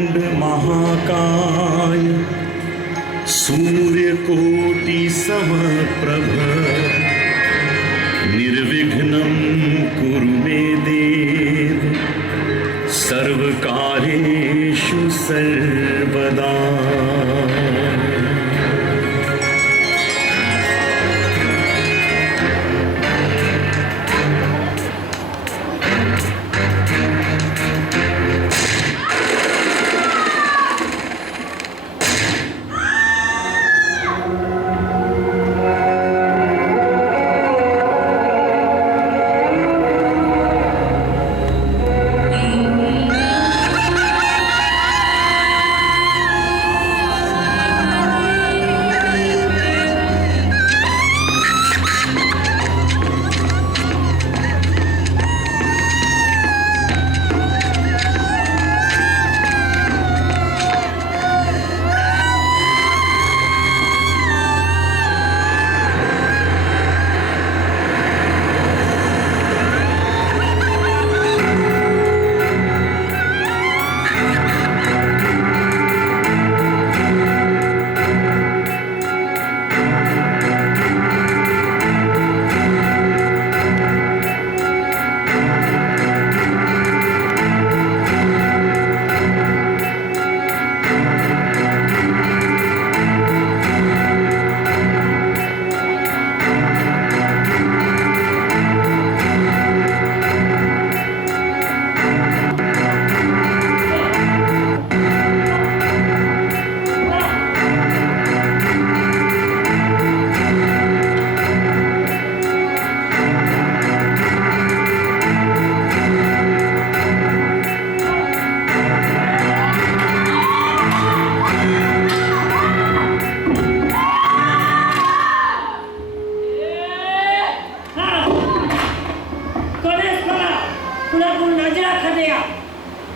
महाकाय सूर्यकोटि समप्रभ निर्विघ्नं कुरु मे देव सर्वकार्येषु सर्वदा।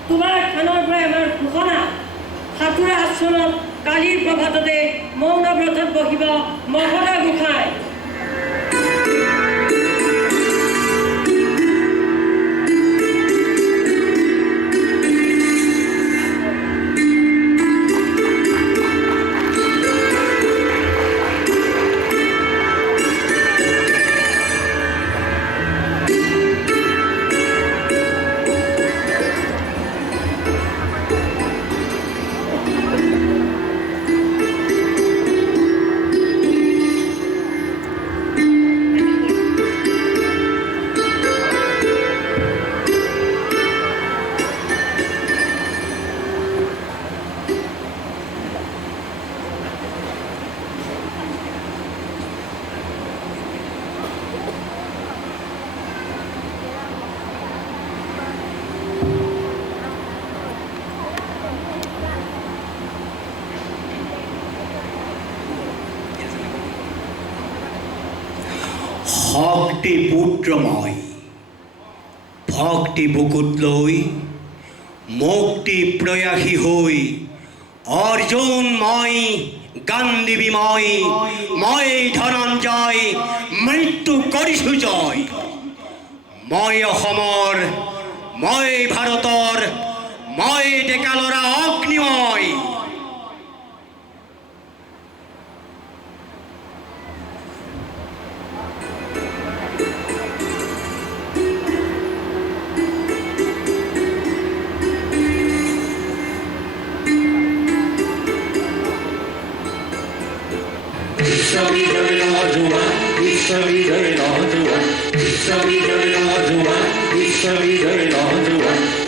তোমাৰ খানৰ পৰাই আমাৰ ঘোষণা সাঁতোৰা আশ্ৰমত কালিৰ প্ৰভাততে মৌন ব্ৰতত বহিব মহদা গোসাঁই। ভক্তি পুত্ৰময় ভক্তি বুকুত লৈ মুক্তি প্ৰয়াসী হৈ অৰ্জুন মই গান্ধীবী মই ধনঞ্জয় মৃত্যু কৰিছোঁ জয়। মই অসমৰ মই ভাৰতৰ মই ডেকালৰা অগ্নিময়।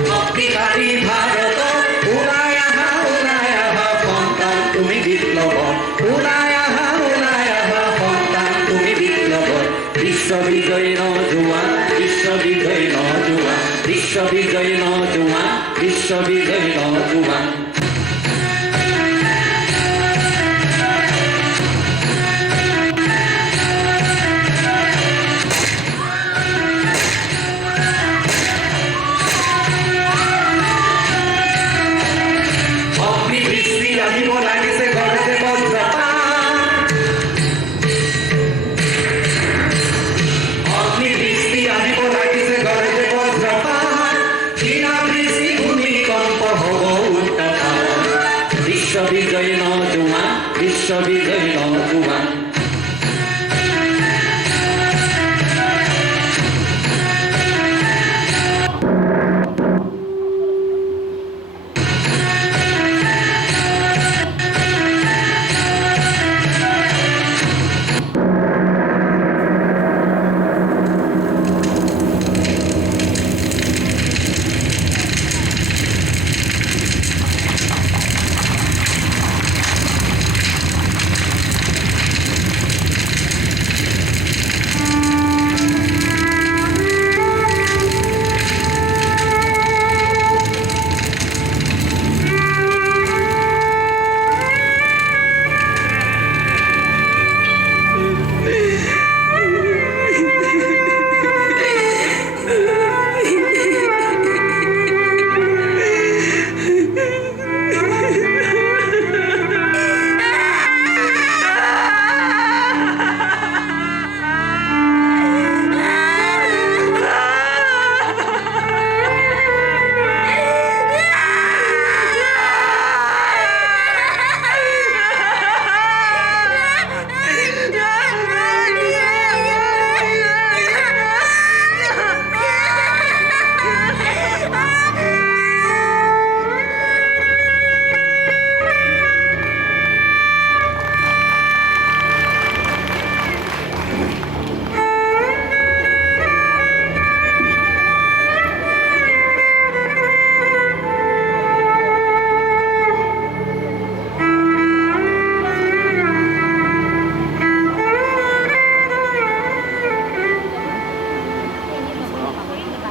শক্তিশালী ভাৰত ওলাই আহা সন্তান তুমি বিপ্লৱ ওলাই আহা সন্তান তুমি বিপ্লৱ। বিশ্ববিজয়ী নজোৱান বিশ্ববিজয়ী নজোৱান বিশ্ববিজয়ী নজোৱান বিশ্ববিজয়ী নজোৱান। বিশ্ববিজয়ী নজোৱান বিশ্ববিজয়ী নজোৱান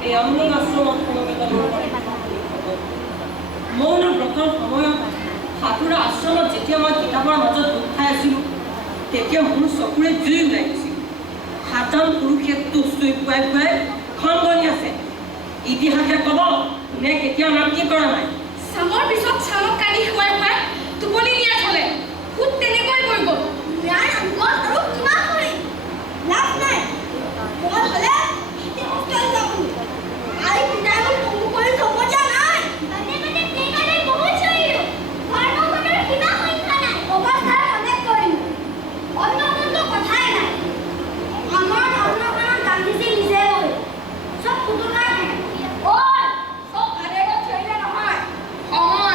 এই অমৃত আশ্ৰমত সমবেত মৌন ব্ৰতৰ সময়ত সাঁতোৰা আশ্ৰমত যেতিয়া মই কিতাপৰ মাজত গোট খাই আছিলোঁ তেতিয়া মোৰ চকুৰে জুই ওলাই গৈছিল। 7জন পুৰুষে তুচ চুই পুৱাই পুৱাই খংগনি আছে। ইতিহাসে ক'ব নে কেতিয়াও নাতি কৰা নাই। চামৰ পিছত চামক কালি খুৱাই খুৱাই টোপনি নিয়াত হ'লে খুব তেনেকৈ কৰিব। ইয়াৰ আগত আৰু কিমান কৰিম লাভ নাই। মই হ'লে হোষ্টেল যাব আই পিতাই মোক কৰি থ'ব নাই। মানে সেইকাৰণে বহুত চলিলোঁ। ঘৰখনৰ কিবা সংখ্যা নাই। অৱস্থাৰ অনেক কৰিলোঁ। অন্য কথাই নাই। আমাৰ ধৰ্মখনত গান্ধীজী নিজে হ'ল চব পুতলা ঐ চব আদেগত থৈলে নহয় সময়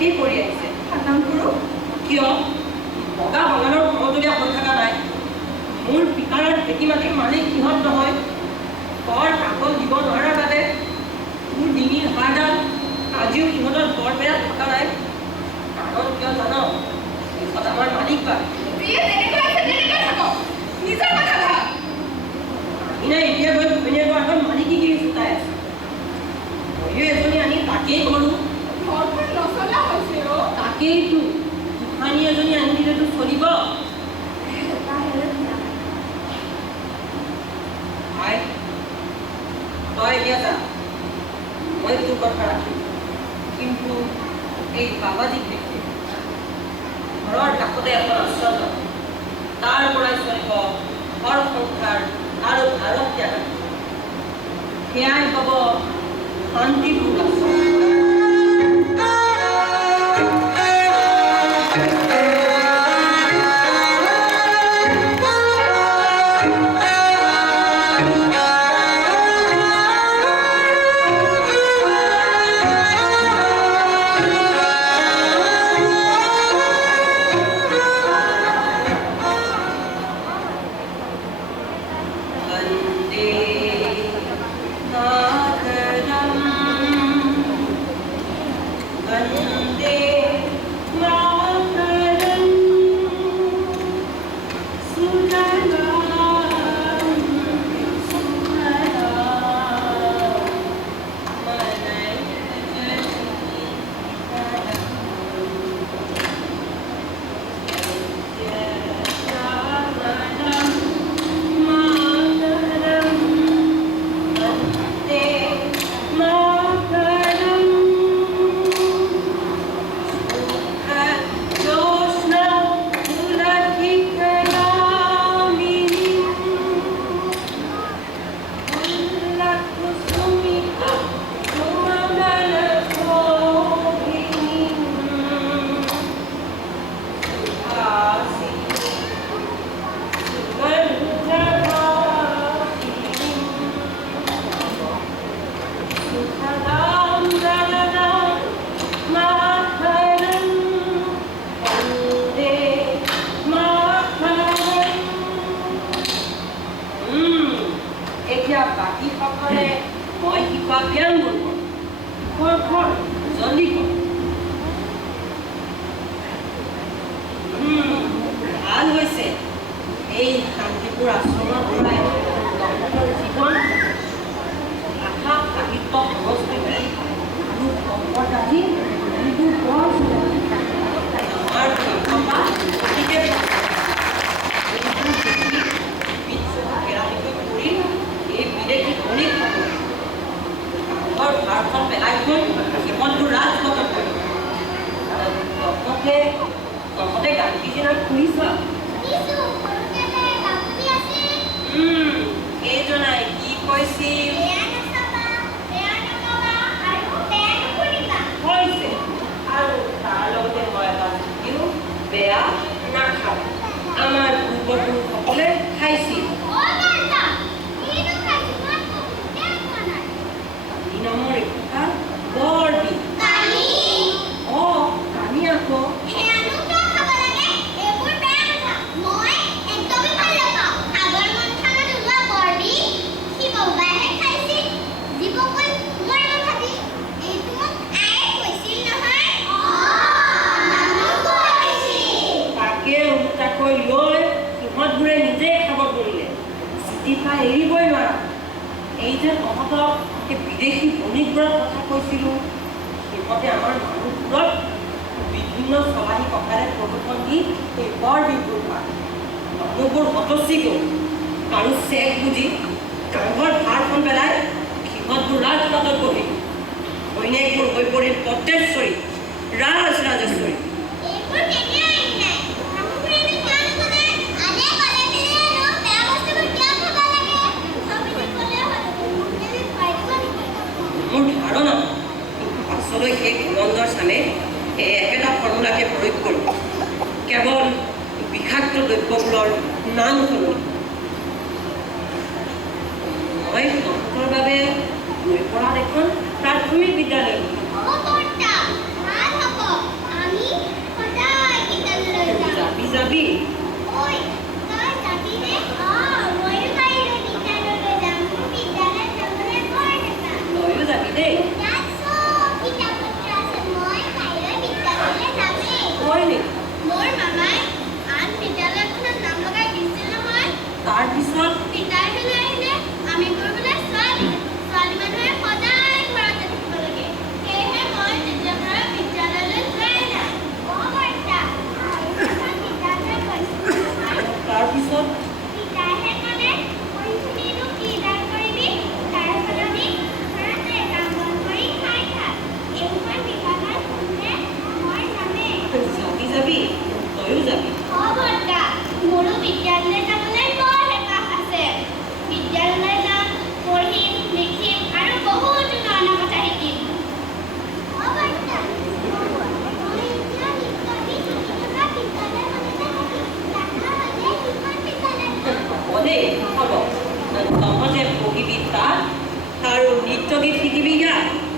তাকেই কৰি আহিছে। খাটাং গুৰু কিয় বগা বাগানৰ ঘৰতলীয়া হৈ থকা নাই? মোৰ পিতাৰ খেতি মাটিৰ মালিক সিহঁত নহয়। বৰ কাগজ দিব নোৱাৰাৰ বাবে মোৰ ডিঙিৰ হাড়ডাল আজিও সিহঁতৰ বৰপেৰাত থকা নাই। কাৰণ কিয় জান? সিহঁত আমাৰ মালিক পায়। প্ৰিয়ে যেনেকৈ আছে তেনেকৈ থাকক। নিজৰ কথা ভাব। ইনে এতিয়া গৈ ভৈনীয়েকৰ আগত মালিকীগিৰি ফুটাই আছে। ময়ো এজনী আনি তাকেই কৰোঁ। ঘৰখন নচলা হৈছে অ'। তাকেইতো গোসাঁনী এজনী আনি দিলেতো চলিব। ভাই তই এতিয়া যা, মই তোৰ কথা ৰাখিম। কিন্তু এই বাবাজীক দেখি ঘৰৰ কাষতে এখন আশ্ৰম ল'ব। তাৰ পৰাই চলিব ঘৰ সংসাৰ আৰু ভাৰত ত্যাগ। সেয়াই হ'ব শান্তিপূৰ্ণ আশ্ৰম। এতিয়া বাকীসকলে মই শিকোৱা ব্যায়াম কৰিব। জলদি কৰ। ভাল হৈছে এই শান্তিপুৰ আশ্ৰমৰ পৰাই তহঁতৰ জীৱন ভাষা সাহিত্য সংস্কৃতি আৰু সম্পদ আদি যিবোৰ গঢ় আমাৰ শৈশৱত গতিকে এই বিদেশী ধনীক ভাৰতখন পেলাই থৈ সিহঁতবোৰ ৰাজপথত কৰিব। তহঁতে গান্ধীজীৰ নাম শুনিছ? এইজনাই কি কৈছিল? হৈছে আৰু তাৰ লগতে মই এটা যদিও বেয়া নাখাওঁ। আমাৰ পূৰ্বপুৰুষসকলে খাইছিল। নামৰ এখোপা বৰ বিষ। অঁ কানি আকৌ তাকে ওলোটাকৈ লৈ সিহঁতবোৰে নিজেই খাব ধৰিলে। চিটি খাই এৰিবই নোৱাৰা। এই যে তহঁতক সেই বিদেশী বণিকবোৰৰ কথা কৈছিলোঁ, সিহঁতে আমাৰ মানুহবোৰক বিভিন্ন চলাহী কথাৰে প্ৰদূষণ দি সেই বৰ বিহবোৰ পায়। মানুহবোৰ হতচি গ'ল আৰু চেক বুজি কান্ধৰ ভাৰখন পেলাই সিহঁতবোৰ ৰাজপথত বহি ঘৈণীয়েকবোৰ হৈ পৰিল প্ৰত্যেশ্বৰী ৰাজৰাজেশ্বৰী। মোৰ ধাৰণা পাছলৈ সেই কুলন্দৰ চামে সেই একেটা ফৰ্মুলাকে প্ৰয়োগ কৰোঁ। কেৱল বিষাক্ত দ্ৰব্যবোৰৰ নাম সলনি। মই তহঁতৰ বাবে গৈ পৰা এখন প্ৰাথমিক বিদ্যালয়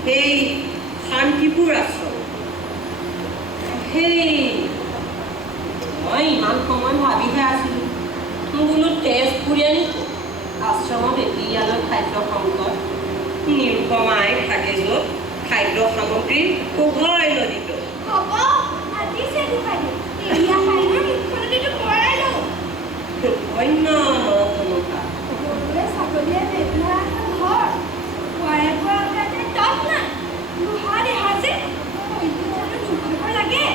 সেই শান্তিপুৰ আশ্ৰম সেই মই ইমান সময় ভাবিহে আছিলোঁ বোলো তেজপুৰীয়া নেকি আশ্ৰমত এতিয়ালৈ খাদ্য সংকট নিৰুপমাই থাকে য'ত খাদ্য সামগ্ৰীৰ উভয় নদীত হ'ব আজি চেকু খাই এয়া খাই না মুখখনতেতো পৰাই লওঁ অন্য নৰকমতা গৰুৱে ছাগলীয়ে বেবলা ঘৰ খোৱাই বোৱা কাৰণে তত নাই লোহা দেহা যে হয়তো জানো দুখাব লাগে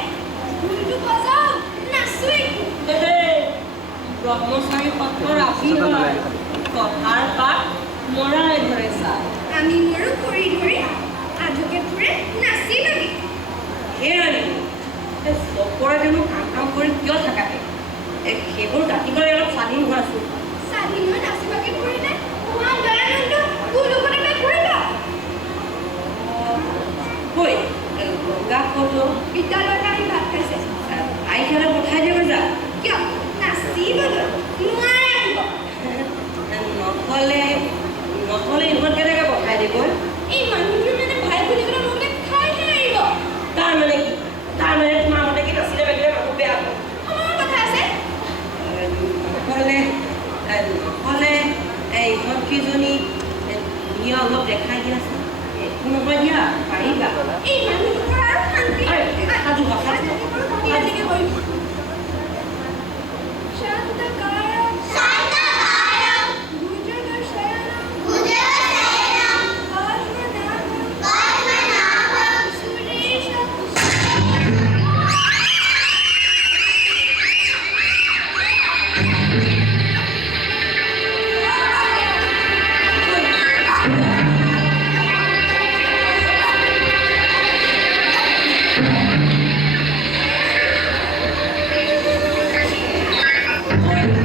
ভুলটো বজাওঁ নাচোৱেই ব্ৰহ্মচাৰী পত্ৰৰ আশী হয় কথাৰ পাত মৰাই ধৰে চাই আমি মৰো কৰি ধৰি আধুকে ফুৰে নাচি নামি সেয়াই চবৰে জানো কাম কৰি কিয় থাকাকে সেইবোৰ ৰাতিপুৱাই অলপ স্বাধীন হোৱাচোন স্বাধীন হৈ নাচিবাকে ফুৰিলে মহান দয়ানন্দ গোলোকতে গৈ ফুৰিব হৈ গংগা ক'তো বিদ্যালয়ত আহি ভাত খাইছে আইতালে পঠাই দিব যা কিয় নাচিবলৈ নোৱাৰে আহিব নহ'লে ইহঁত কেনেকৈ পঠাই দিব এই মানুহটোৰ মানে ভাই বুলি ক'লে মোক খাইহে আহিব তাৰমানে কি তাৰমানে তোমাৰ মতে কি নাছিলে বাকিলে মানুহ বেয়া হ'ব সময়ৰ কথা আছে নহ'লে ইহঁত কেইজনী ধুনীয়া অলপ দেখাই দিয়াচোন একো নহয় দিয়া পাৰিবা এই মানুহটোৰ আৰু শান্তি সাজু হোৱা, সাজু হোৱা। এনেকৈ কৰিম শান্তকাৰম ভুজগশয়নম পদ্মনাভম সুরেশম Thank you.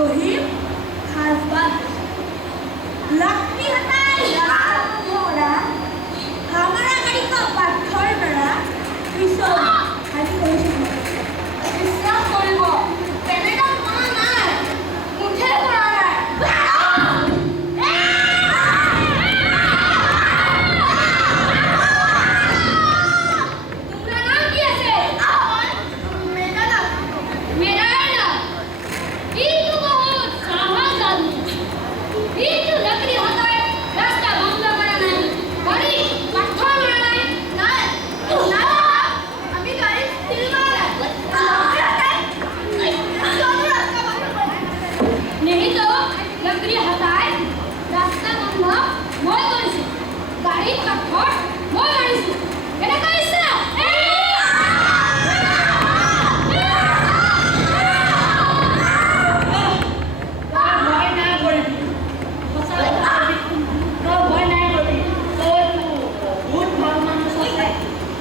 Dohim, Hasbat, Lakti Hatai, Hora, Hamara Karika Pathor Bera, Kriso, Hari Korishu. Kriso Koribo, Penega Mana, Muthe Korana. तुम्हारा नाम क्या है? मेरा नाम ये तो बहुत साहस आदमी ये जो लकड़ी होता है रास्ता बंद करना नहीं गाड़ी पत्थर मारना नहीं ना अभी गाड़ी सिल्वर है नहीं तो लकड़ी हटाए रास्ता बंद मोय करिसु गाड़ी पत्थर मोय करिसु एटा करिसु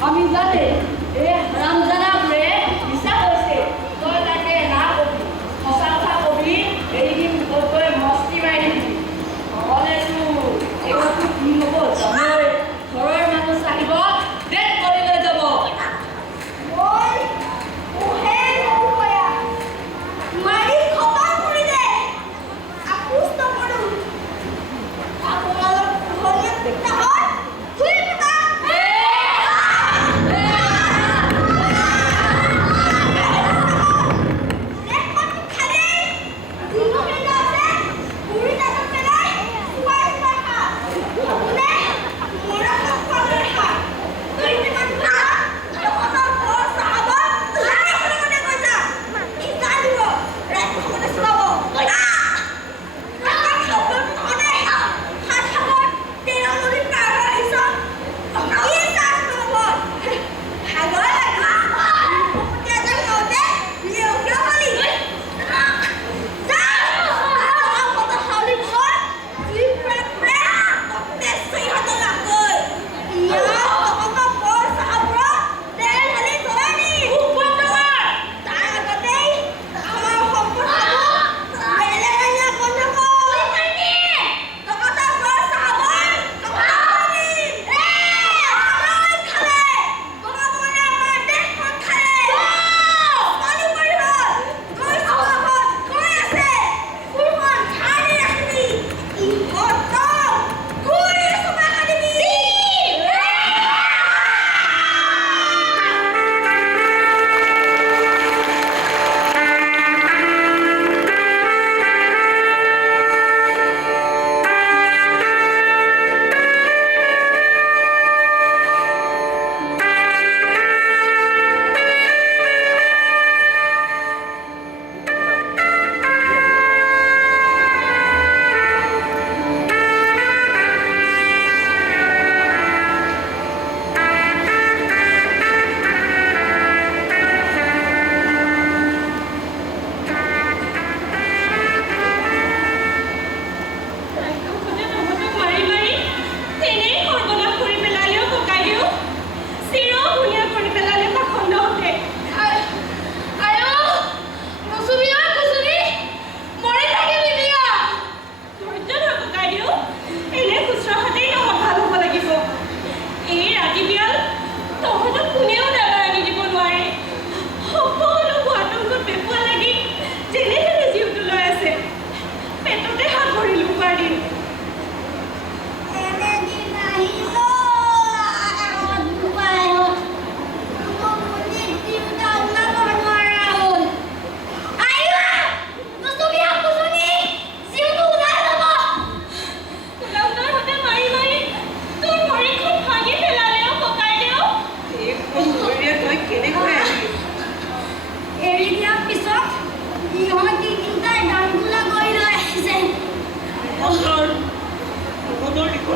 আমি জানে এই হারামজাদা বুঢ়ে মিছা কৈছে তই তাকে না কবি সঁচা কথা কবি এদিন গৈ মস্তি মাৰি দিবি নহ'লেতো এইটো কি হ'ব জানই ঘৰৰ মানুহ চাহিব ডেট কৰি লৈ যাব মই ওহে নকয়া মাৰি খতম কৰি দে আপোচ নকৰো আপোনালোক ঘৰত পিতা হয় তুই পিতা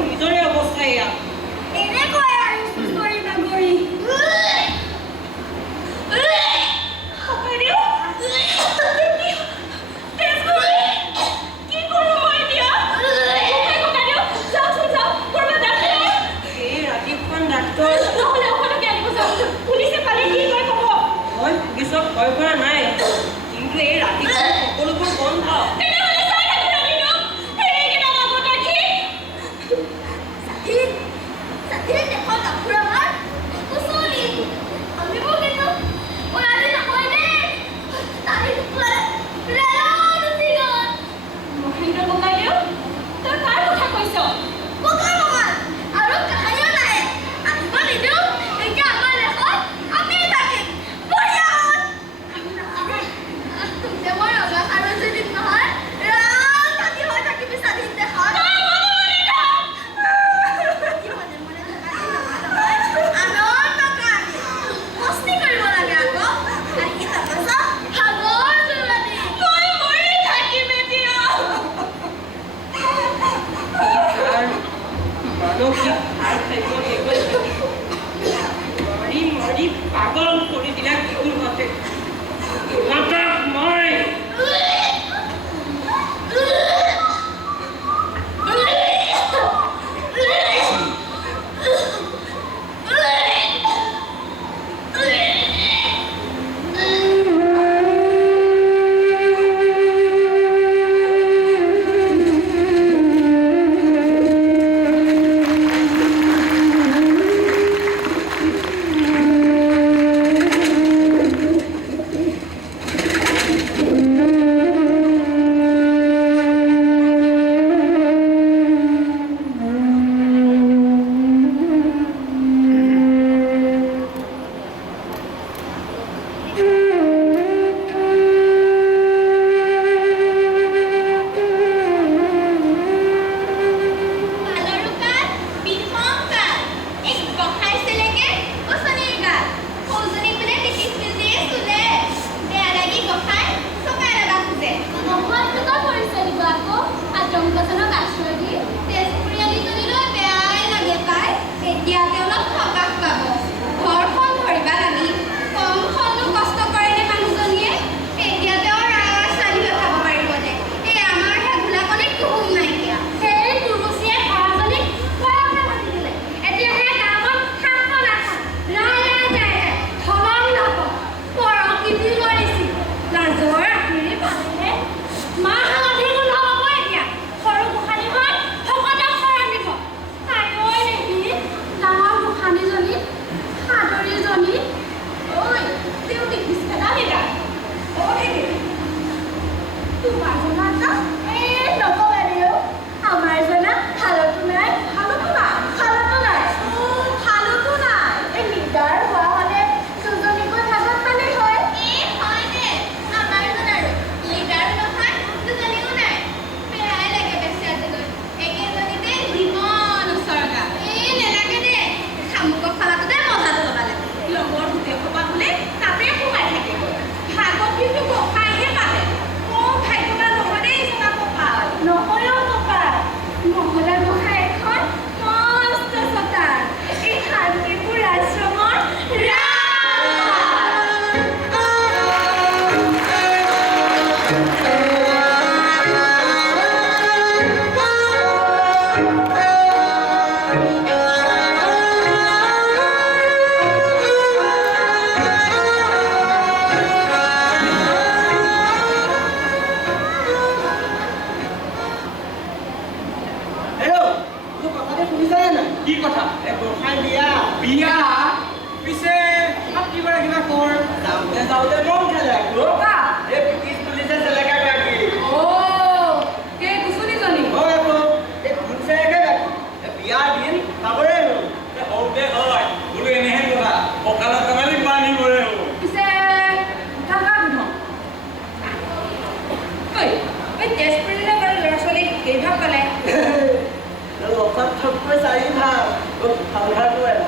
নিজৰে অৱস্থা এয়া এনেকৈ আৰু সুন্দৰী বাগৰি ভয় কৰা নাই কিন্তু এই ৰাতিপুৱা সকলোবোৰ বন্ধ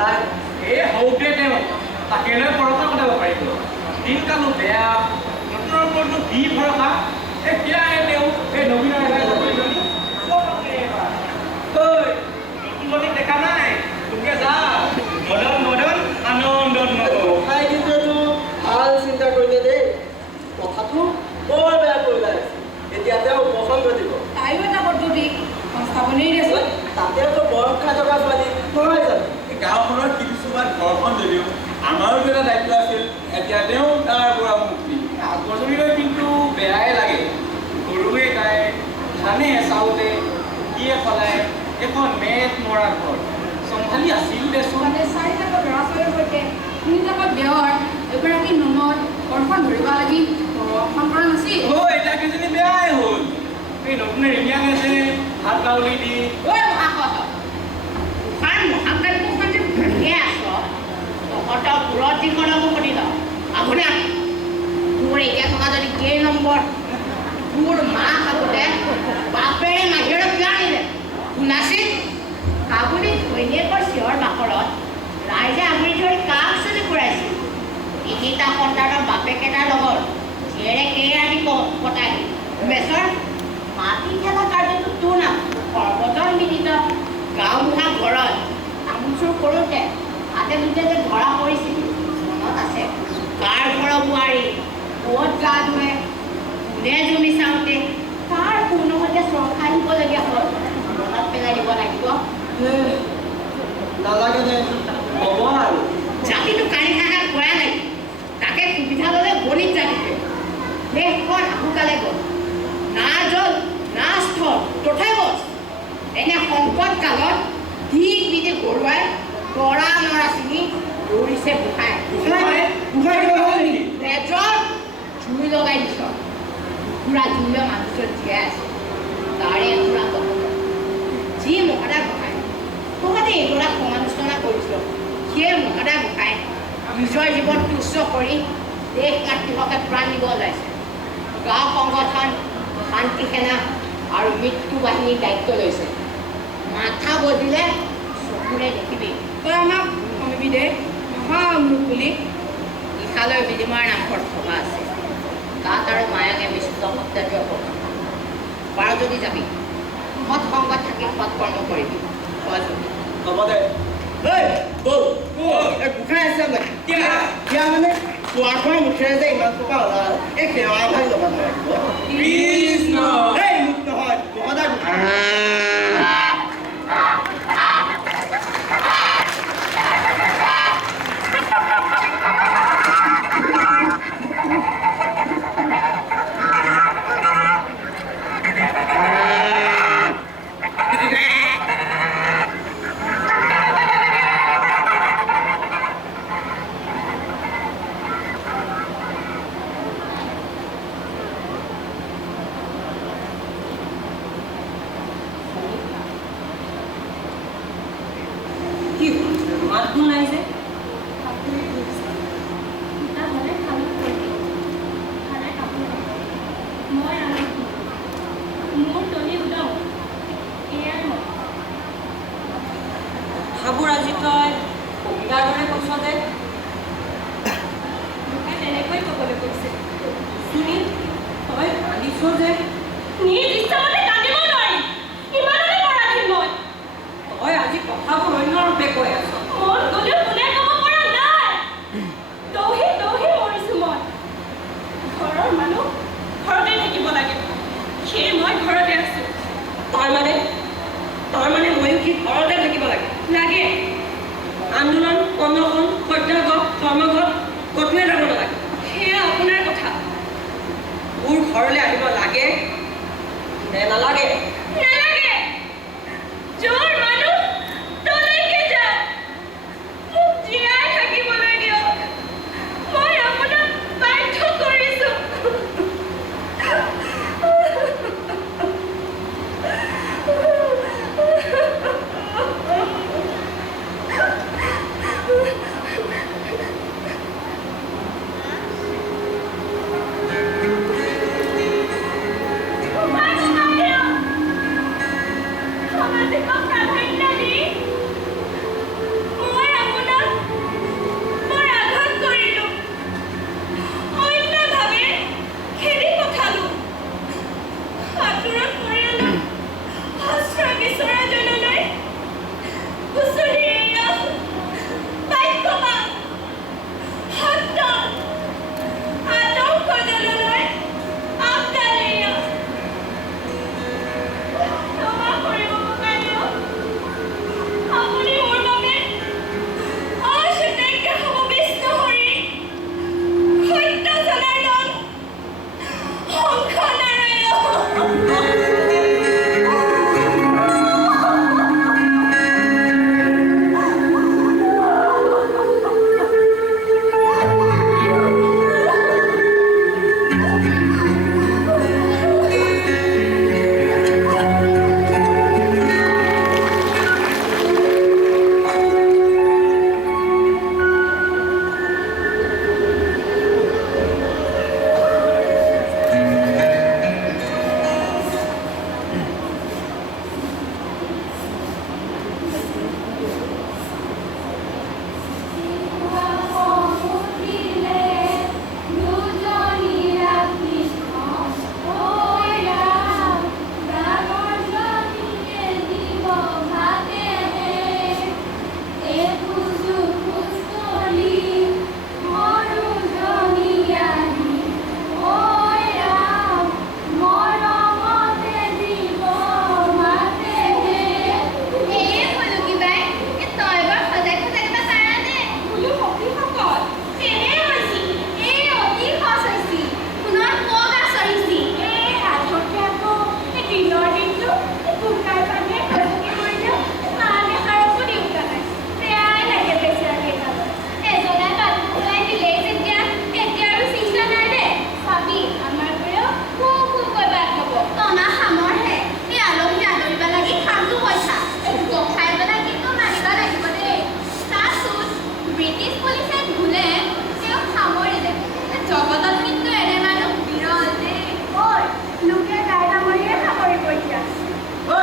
যায় এই হওঁতে তেওঁ তাকেলৈ ভৰসা কৰিব পাৰিব দিনকালো বেয়া নতুনৰ ওপৰতনো কি ভৰসা এতিয়াহে তেওঁ এই নবীনৰ দেখা নাই তোকে যা মদন মদন আনন্দত নগৰ গোসাঁই কিন্তু এইটো ভাল চিন্তা কৰিলে দেই কথাটো বৰ বেয়া কৰিলে এতিয়া তেওঁ পচন্দ দিব তাইও এটা পদ্ধতি সংস্থাপনেই দেচোন তাতেতো বয়স খাই থকা ছোৱালী নহয় জানো গাঁওখনৰ কিছুমান ঘৰখন যদিও আমাৰো এটা দায়িত্ব আছিল এতিয়া তেওঁ তাৰ পৰা মুক্তি আগজনীলৈ কিন্তু বেয়াই লাগে গৰুৱে গায় ধানে চাউলে কিয়ে সলায় এখন মেট মৰা ঘৰ চম্ভালি আছিল দেচোন মানে চাৰিটাকৈ ল'ৰা ছোৱালীৰ সৈতে তিনিটাকৈ দেৱৰ এগৰাকী ননদ ঘৰখন ধৰিব লাগি ঘৰখন কৰা নাছিল এতিয়া কেইজনী বেয়াই হ'ল এই নতুনে ৰিঙিয়াং আছে ভাত কাউলি দি ঐ মহাশয় গোসাঁই মহাকাব্যখন যে ভাঙিয়ে আছ তহঁতৰ পুৰত যিখন হ'ব সুধি লওঁ আপোনাৰ তোৰ এতিয়া থকা যদি কেই নম্বৰ তোৰ মা থাকোঁতে বাপেৰে মাহিৰক কিয় আনিলে শুনাছিল আপুনি ঘৈণীয়েকৰ চিঞৰ বাখৰত ৰাইজে আগুৰি ধৰি কাক চুলি ফুৰাইছিল তিনিটা সন্তানৰ বাপেকেইটাৰ লগত জীয়েৰে কেইৰাতি কটাই বেচৰ মাটি খেলা কাৰ্যটো তোৰ নাম সৰ্বজন বিদিত গাঁওবুঢ়া ঘৰত তামোল চুৰ কৰোঁতে হাতে দুটে যে ধৰা পৰিছিল মনত আছে কাৰ ঘৰৰ বোৱাৰী ক'ত গা ধুৱে কোনে জুমি চাওঁতে কাৰ পূৰ্ণমতে চৰখা দিবলগীয়া হ'ল মনত পেলাই দিব লাগিব নালাগে দে হ'ব আৰু জাতিটো কাঢ়ি খাই কৰা নাই তাকে সুবিধা ল'লে গণিত জাতিকে দেশখন আহুকালে গ'ল না জল না স্থল তথাপি গছ এনে সংকট কালত দিক বিধি গৰুৱাই তৰা নৰা ছিঙি দৌৰিছে গোসাঁই তেজৰ জুই লগাই দিছ কুকুৰা জুইলৈ মানুহজন জীয়াই আছে তাৰে একুৰা যি মহাদা গোসাঁই তহঁতে এইবিলাক সমালোচনা কৰিছ সেই মহাদা গোসাঁই নিজৰ জীৱন তুচ্ছ কৰি দেশ মাতৃহকে প্ৰাণ দিব ওলাইছে গাঁও সংগঠন শান্তি সেনা আৰু মৃত্যু বাহিনীৰ দায়িত্ব লৈছে মাথা বজিলে চকুৰে দেখিবি তই আমাক কমিবি দে মহামূক বুলি ইশালৈ বিধিমাৰ নামঘৰত সভা আছে তাত আৰু মায়াকে বিশুদ্ধ সত্যাগ্য পাৰ যদি যাবি সৎ সংগত থাকি সৎ কৰ্ম কৰিবি হ'ব দে গোসাঁই আছে এতিয়া মানে দুৱাৰখনৰ মুখেৰে যে ইমান টকা ওলাল এই সেৱা ভাগ ল'ব নালাগিব কৃষ্ণ এই মোক নহয় মহাদা কি মাত বোল নাই যে কথাবোৰ আজি তই কবিতাৰ দৰে কৈছ যে তেনেকৈ ক'বলৈ কৈছে শুনি তই কান্দিছ যে নিজ ইচ্ছামতে কান্দিব নোৱাৰি ইমানতে পৰাধীন মই তই আজি কথাবোৰ অন্য ৰূপে কৈ আছ মন গ'লেও কোনে ক'ব পৰা নাই দহি মৰিছোঁ মই ঘৰৰ মানুহ ঘৰতে থাকিব লাগে সেয়ে মই ঘৰতে আছোঁ তাৰ মানে ময়ো কি ঘৰতে থাকিব লাগে লাগে আন্দোলন অনশন সত্যাগ্ৰহ ধৰ্মঘট ক'তোৱে যাব নালাগে সেয়া আপোনাৰ কথা মোৰ ঘৰলৈ আহিব লাগে নে নালাগে নালাগে যোৰ মানুহ তলৈকে যাওক মোক জীয়াই থাকিবলৈ দিয়ক মই আপোনাক বাধ্য কৰিছোঁ সামাজিক ব্ৰিটিছ পুলিচে ধুলে তেওঁক সামৰিলে জগতত কিন্তু এনে মানুহ বিৰল দেই লোকে গাইডা মৰিয়ে সামৰিব এতিয়া ঐ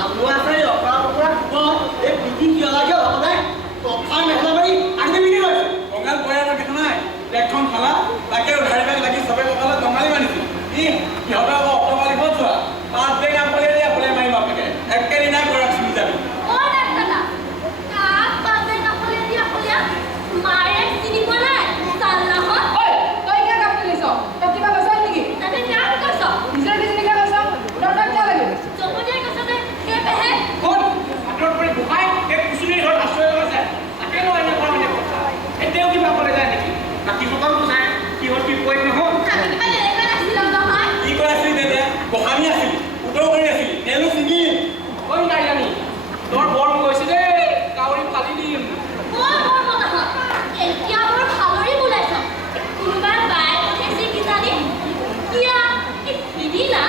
আমুৱা চাই অপৰা অপৰা খুব এই পিঠি কিয় লাগে হ'বনে কথা মেখেলা মাৰি আগতে পিন্ধি গৈছে কঙাল পয়াৰ দেখা নাই এখন খালা তাকে উধাৰি পাই লাগি চবে কঁকালত কঙালি মানিছিল সিহঁতৰ আকৌ অটপালি ক'ত যোৱা পাঁচ বেগ আপলে দিয়া বোলে মাৰি বাপেকে একেদিনা কৰা চুই যাবি বহানি আছিল উত্তৰ কৰি আছিল নেলো ছিঙি ঐ নাইলানি তোৰ বৰ গৈছে দেই কাউৰী ফালি দিম এতিয়া বৰ ভালৰি বোলাইছ কোনোবাই বাই পঠিয়াইছে কিজানি কিয়া সিদিনা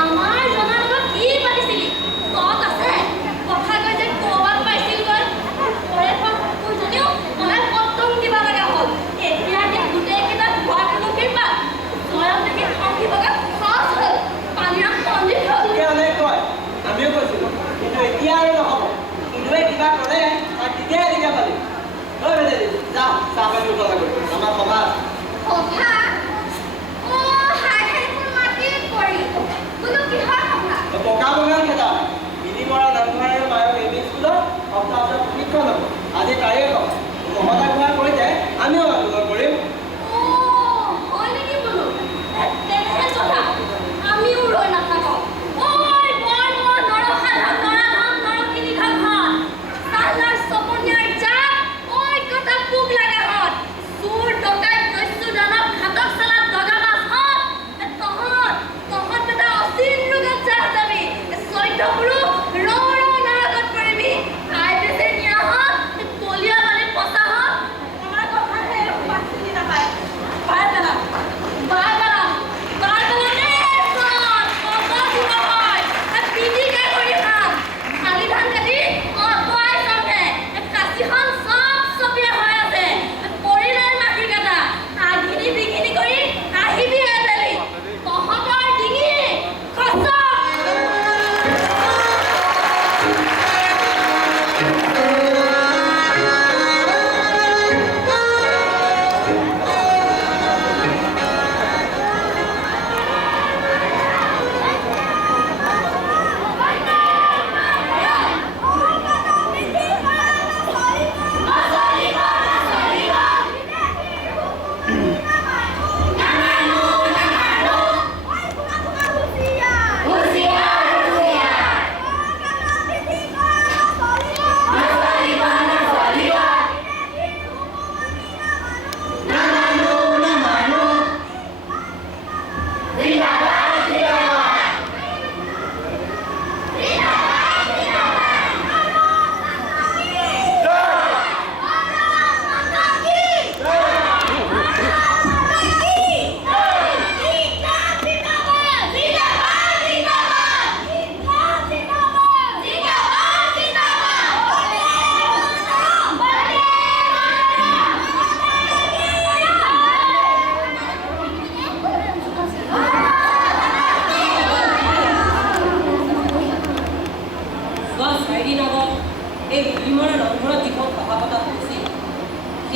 আমাৰ জনাৰ লগত কি পাতিছিলি তত আছে কথা কৈ যে ক'ৰবাত পাইছিল গৈ পৰে যদিও মই কটম কিবা লগা হ'ল এতিয়া গোটেইকেইটা ধোৱা তুলসীৰ পাত স্বয়ং দেখি সংগীবগা খৰচ হ'ল পানীৰা পণ্ডিত হ'ল কয় আমিও কৈছিলোঁ কিন্তু এতিয়া আৰু নহ'ব কোনোৱে কিবা কৰে তাক তেতিয়াই তেতিয়া পালি ঐ বেলেগ যাওঁ চাহ পানী উতলা কৰি আমাৰ সভা সভা পকা বগান খেদা বিনিমৰা নামঘৰ মায়ক এম ই স্কুলত সপ্তাহ প্ৰশিক্ষণ হ'ব আজি তাৰিখ মহতা ঘোষণা কৰিছে আমিও আন্দোলন কৰিম আমিও ৰৈ নাথাকো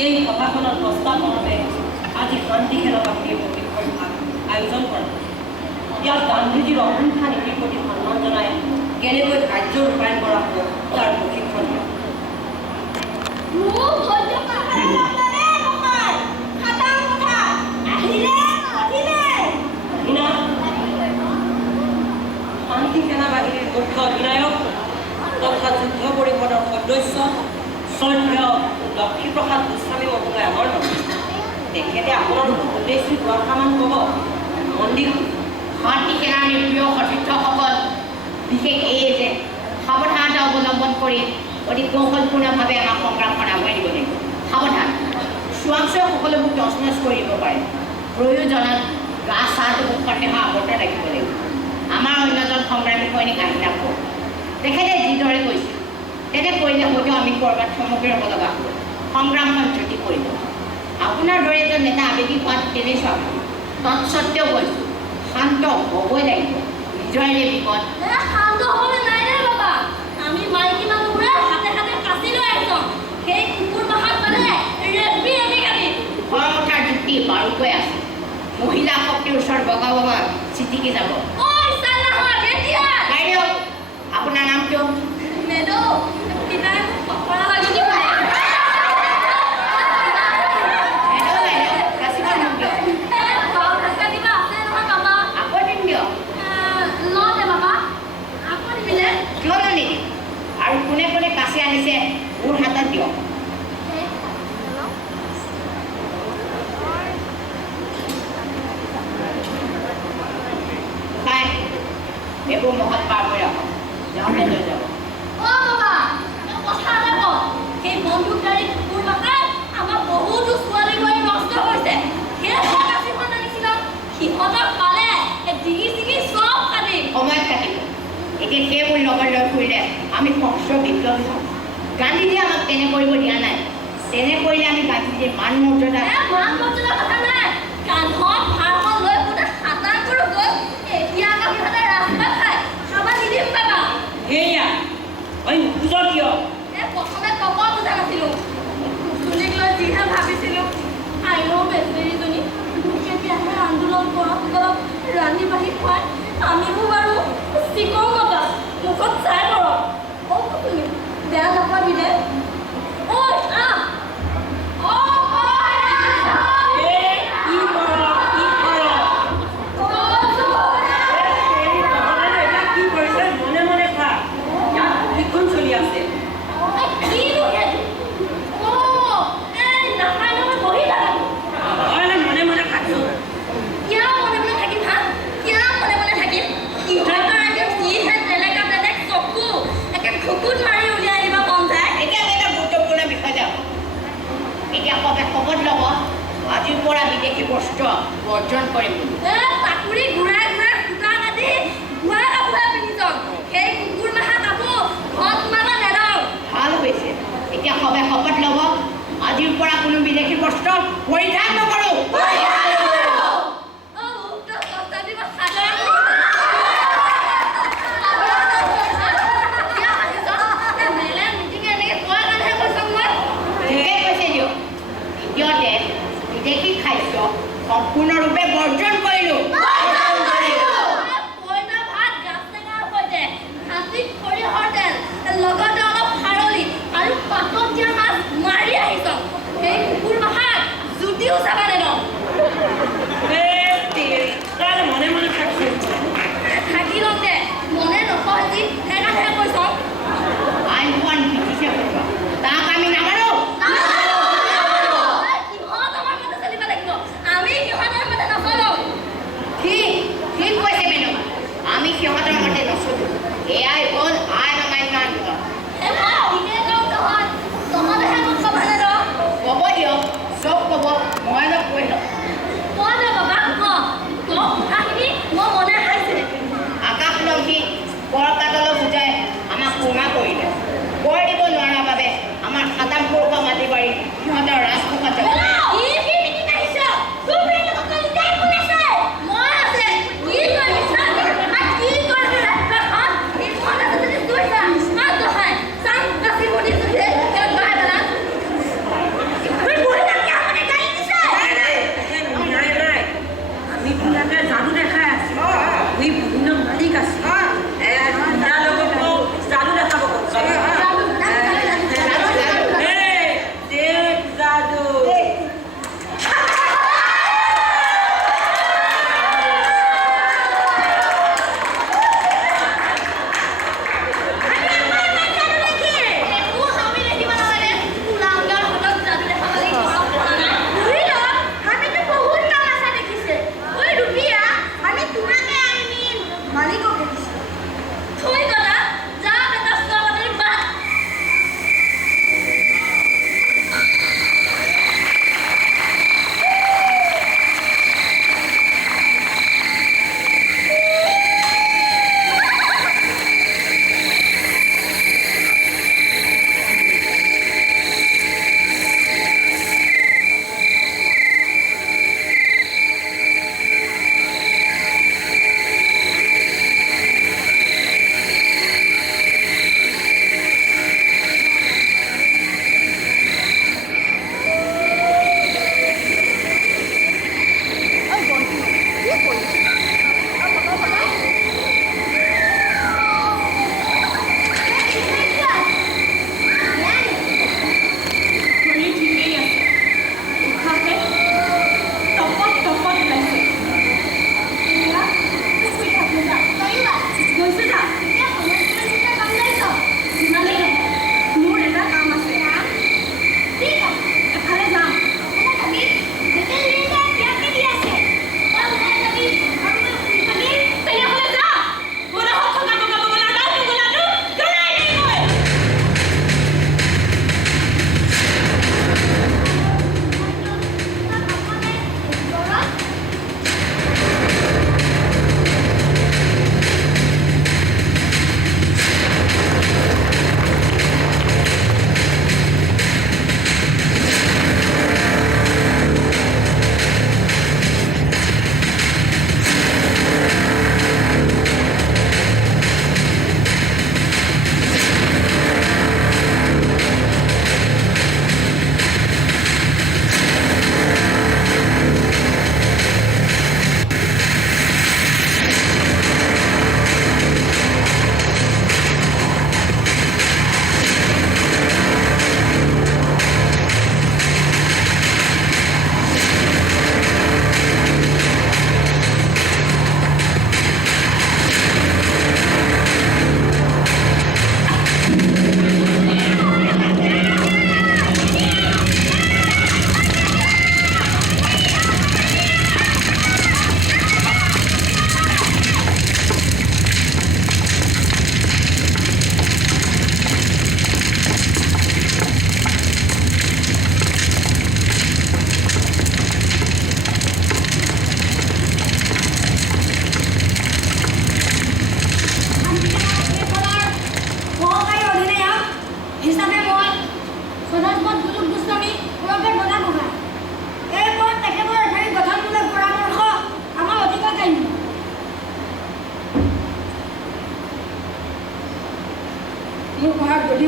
এই সভাখনত প্ৰস্তাৱ মতে আজি শান্তি সেনা বাহিনীৰ প্ৰশিক্ষণ আয়োজন কৰা ইয়াত গান্ধীজীৰ অহিংসা নীতিৰ প্ৰতি সন্মান জনাই কেনেকৈ কাৰ্য ৰূপায়ণ কৰা হ'ব তাৰ প্ৰশিক্ষণ শান্তি সেনা বাহিনীৰ মুখ্য অধিনায়ক তথা যুদ্ধ পৰিষদৰ সদস্য শ্ৰদ্ধেয় লক্ষ্মীপ্ৰসাদ গোস্বামী মহোদয় আমাৰ নহয় তেখেতে আপোনালোকক উদ্দেশ্যি দুআষাৰমান ক'ব মন্দিৰ শান্তি সেনাৰ প্ৰিয় সতীৰ্থসকল বিশেষ এই যে সাৱধানতা অৱলম্বন কৰি অতি কৌশলপূৰ্ণভাৱে আমাৰ সংগ্ৰামখন আগুৱাই দিব লাগিব সাৱধান চোৱাংচোৱা সকলোবোৰ তচনচ কৰি দিব পাৰে প্ৰয়োজনত গা চাহটো মুখৰ দেহা আৱদ্ধ ৰাখিব লাগিব আমাৰ অন্যজন সংগ্ৰামী সৈনিক আহি নাপাব তেখেতে যিদৰে কৈছিল তেনে কৰিলে হয়তো আমি ক'ৰবাত থমকি ৰ'ব লগা হ'ব সংগ্ৰামখন ক্ষতি কৰিব আপোনাৰ দৰে এজন নেতা আবেগিক হোৱাত তেনে স্বাভাৱিক তৎসত্বেও কৈছোঁ শান্ত হ'বই লাগিব নিজৰে বিপদ শান্ত হ'বলৈ নাই দে বাবা আমি মাইকী মানুহবোৰে হাতে হাতে কাচি লৈ আহিছোঁ সেই কুকুৰ মাহত মানে ৰেপি কাটি খোৱা কথাৰ যুক্তি বাৰুকৈ আছে মহিলা শক্তিৰ ওচৰত বগাব চিটিকি যাব বাইদেউ আপোনাৰ নামটো মেডো কিবা পকৰা হয় যদি আৰু কোনে কোনে কাচি আনিছে মোৰ হাতত দিয়ক এইবোৰ মহৎ পাৰ কৰি ৰাখক যাওঁতে লৈ যাব সেই বন্দুকধাৰী কুকুৰ মাতাই আমাৰ বহুতো ছোৱালী গৈ নষ্ট হৈছে সিহঁতক পালে ডিঙি চিঙি চব কাটি সময়ত কাটিব এতিয়া সেইবোৰ লগত লৈ ফুৰিলে আমি সহস্ৰ বিপ্লৱী হ'ম গান্ধীজীয়ে আমাক তেনে কৰিব দিয়া নাই তেনে কৰিলে আমি গান্ধীজীৰ মান মৰ্যাদা কথা নাই কান্ধত ভাৰখন লৈ গোটেই হাতাৰ কৰোঁ গৈ এতিয়া আকৌ সিহঁতে ৰাস্তা খাই খাবা নিদিম বাবা সেয়া মই নুবুজ কিয় প্ৰথমে কব বুজা নাছিলোঁ চুলিক লৈ যিহে ভাবিছিলোঁ আইও বেচেৰীজনী কেতিয়াহে আন্দোলন কৰক অলপ ৰান্ধি বাঢ়ি খুৱাই আমিবোৰ বাৰু চিকৌ মতা মুখত চাই কৰক বেয়া নাপাবি দে ঐ আহ আজিৰ পৰা বিদেশী বস্ত্ৰ বৰ্জন কৰিম চাকৰি ঘূৰাই ঘূৰাই সূতা কাটি ঘূৰাই কাপোৰ পিন্ধিছ সেই কুকুৰ মাহা কাপোৰ ঘৰত সোমাব নেদাও ভাল হৈছে এতিয়া সবে শপত ল'ব আজিৰ পৰা কোনো বিদেশী বস্ত্ৰ পৰিধান নকৰোঁ বিদেশী খাদ্য সম্পূৰ্ণৰূপে বৰ্জন কৰিলোঁ লগতে অলপ খাৰলি আৰু পাতত দিয়া মাছ মাৰি আহিছ সেই কুকুৰ মাহাক জুতিও চাবা নেদম মনে মনে থাকি লম দে মনে নকয় যি সেইকাৰণে কৈছ আইনখন পিঠিছে তাক আমি নামানো সিহঁত আমাৰ মতে চলিব লাগিব আমি সিহঁতৰ মতে নচলো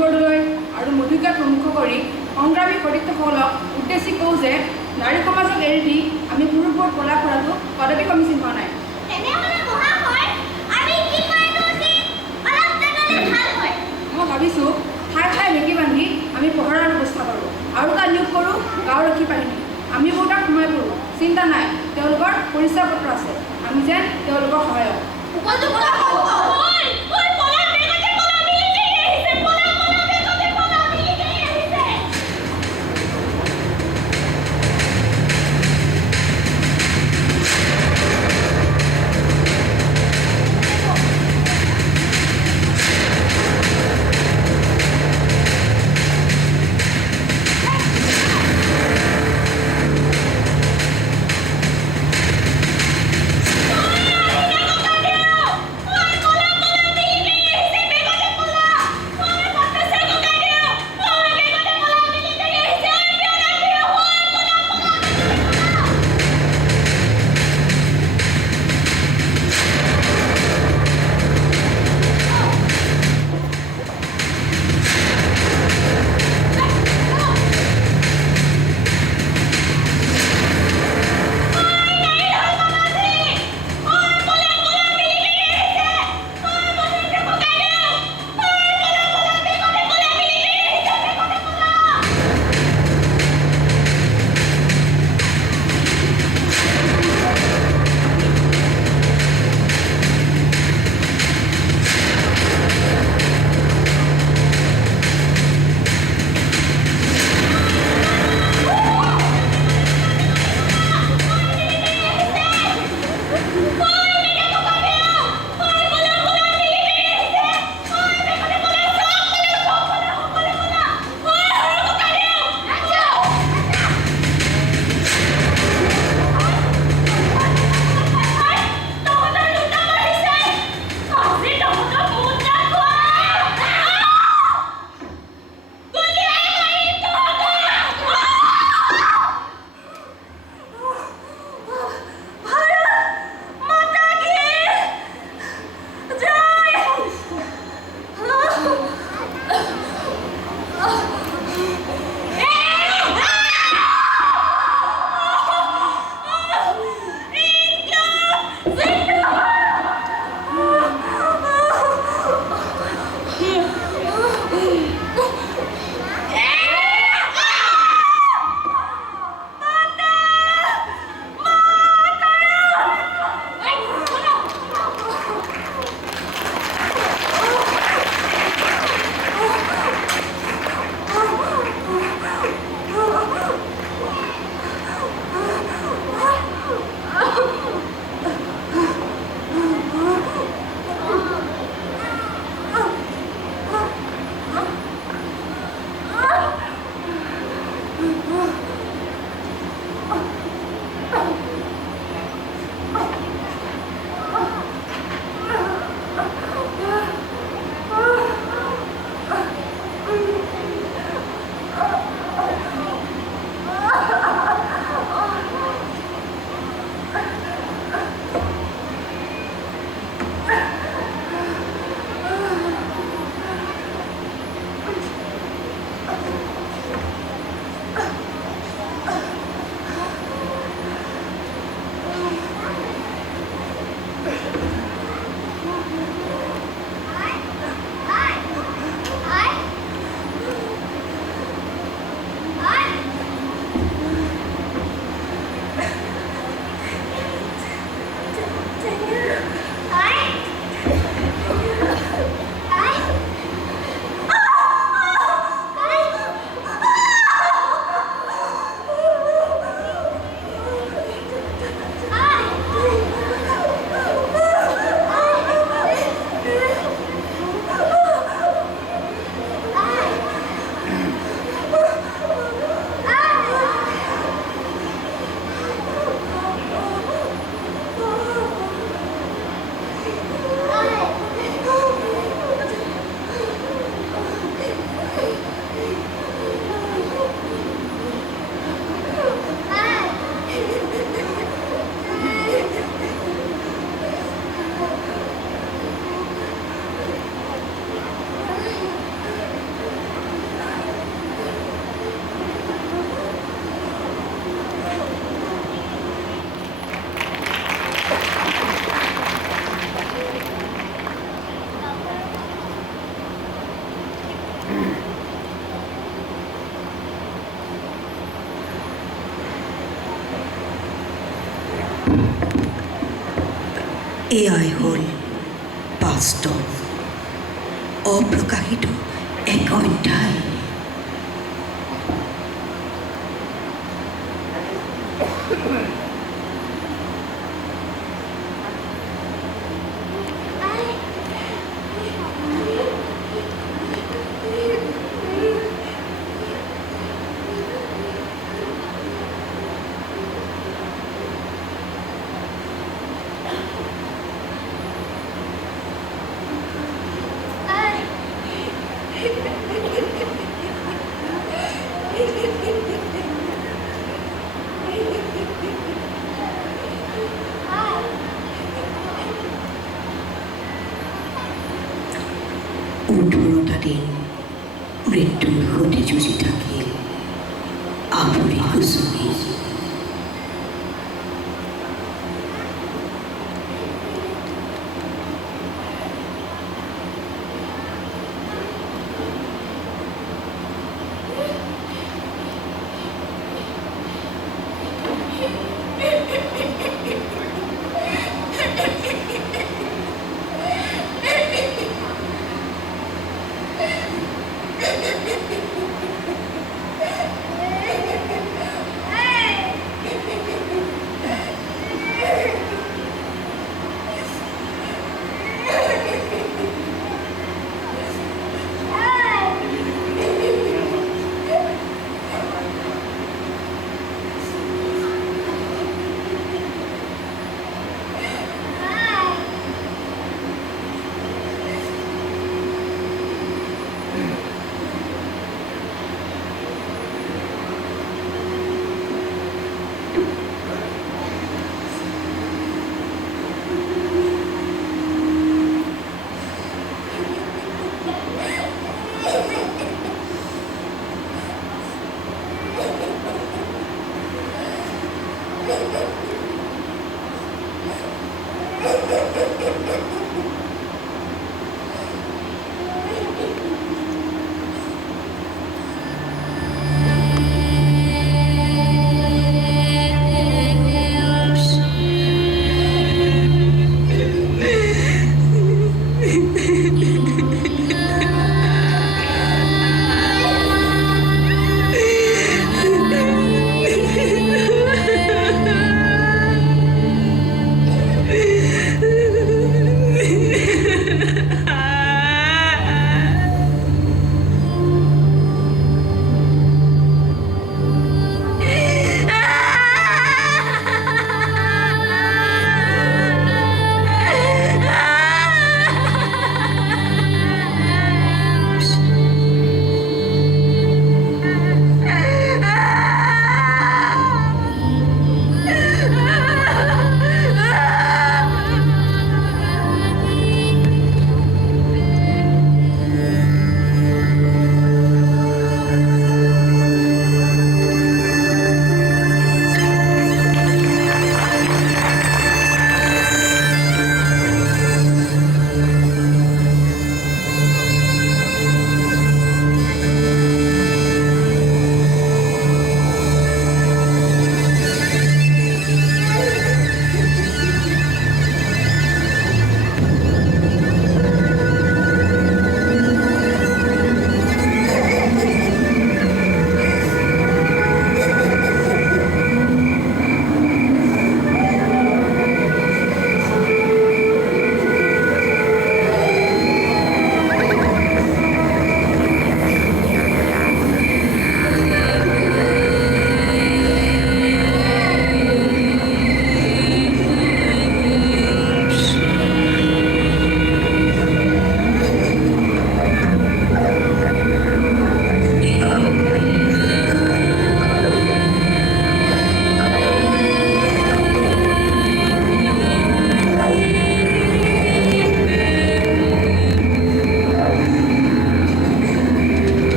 বৰদলৈ আৰু মধুকা প্ৰমুখ কৰি সংগ্ৰামী সতীৰ্থসকলক উদ্দেশ্যি কওঁ যে নাৰী সমাজক এৰি দি আমি পুৰুষবোৰ পলাপ কৰাটো কদাপি সমীচীন হোৱা নাই। তেনেহ'লে মহাশয় আমি কি কৰাটো উচিত? অলপ জনালে ভাল হয়। মই ভাবিছোঁ ঠাই ঠাই মেকি বান্ধি আমি পহৰাৰ ব্যৱস্থা কৰোঁ আৰু তাত নিয়োগ কৰোঁ গাঁওৰক্ষী বাহিনী। আমি বহুতাক সোমাই পৰোঁ, চিন্তা নাই, তেওঁলোকৰ পৰিচয় পত্ৰ আছে, আমি যেন তেওঁলোকৰ সহায়ক। উপযুক্ত হ'ব। ঐ পলা বেগতে পলা মিলিটাৰী আহিছে। পলা বেগতে পলা মিলিটাৰী আহিছে। ঐ পলা মিলিটাৰী এয়াই হ'ল বাস্তৱ অপ্ৰকাশিত এক অধ্যায়। উৰ্ধৰতা দিন মৃত্যুৰ সৈতে যুঁজি থাকিল আৱৰি কুচুমি।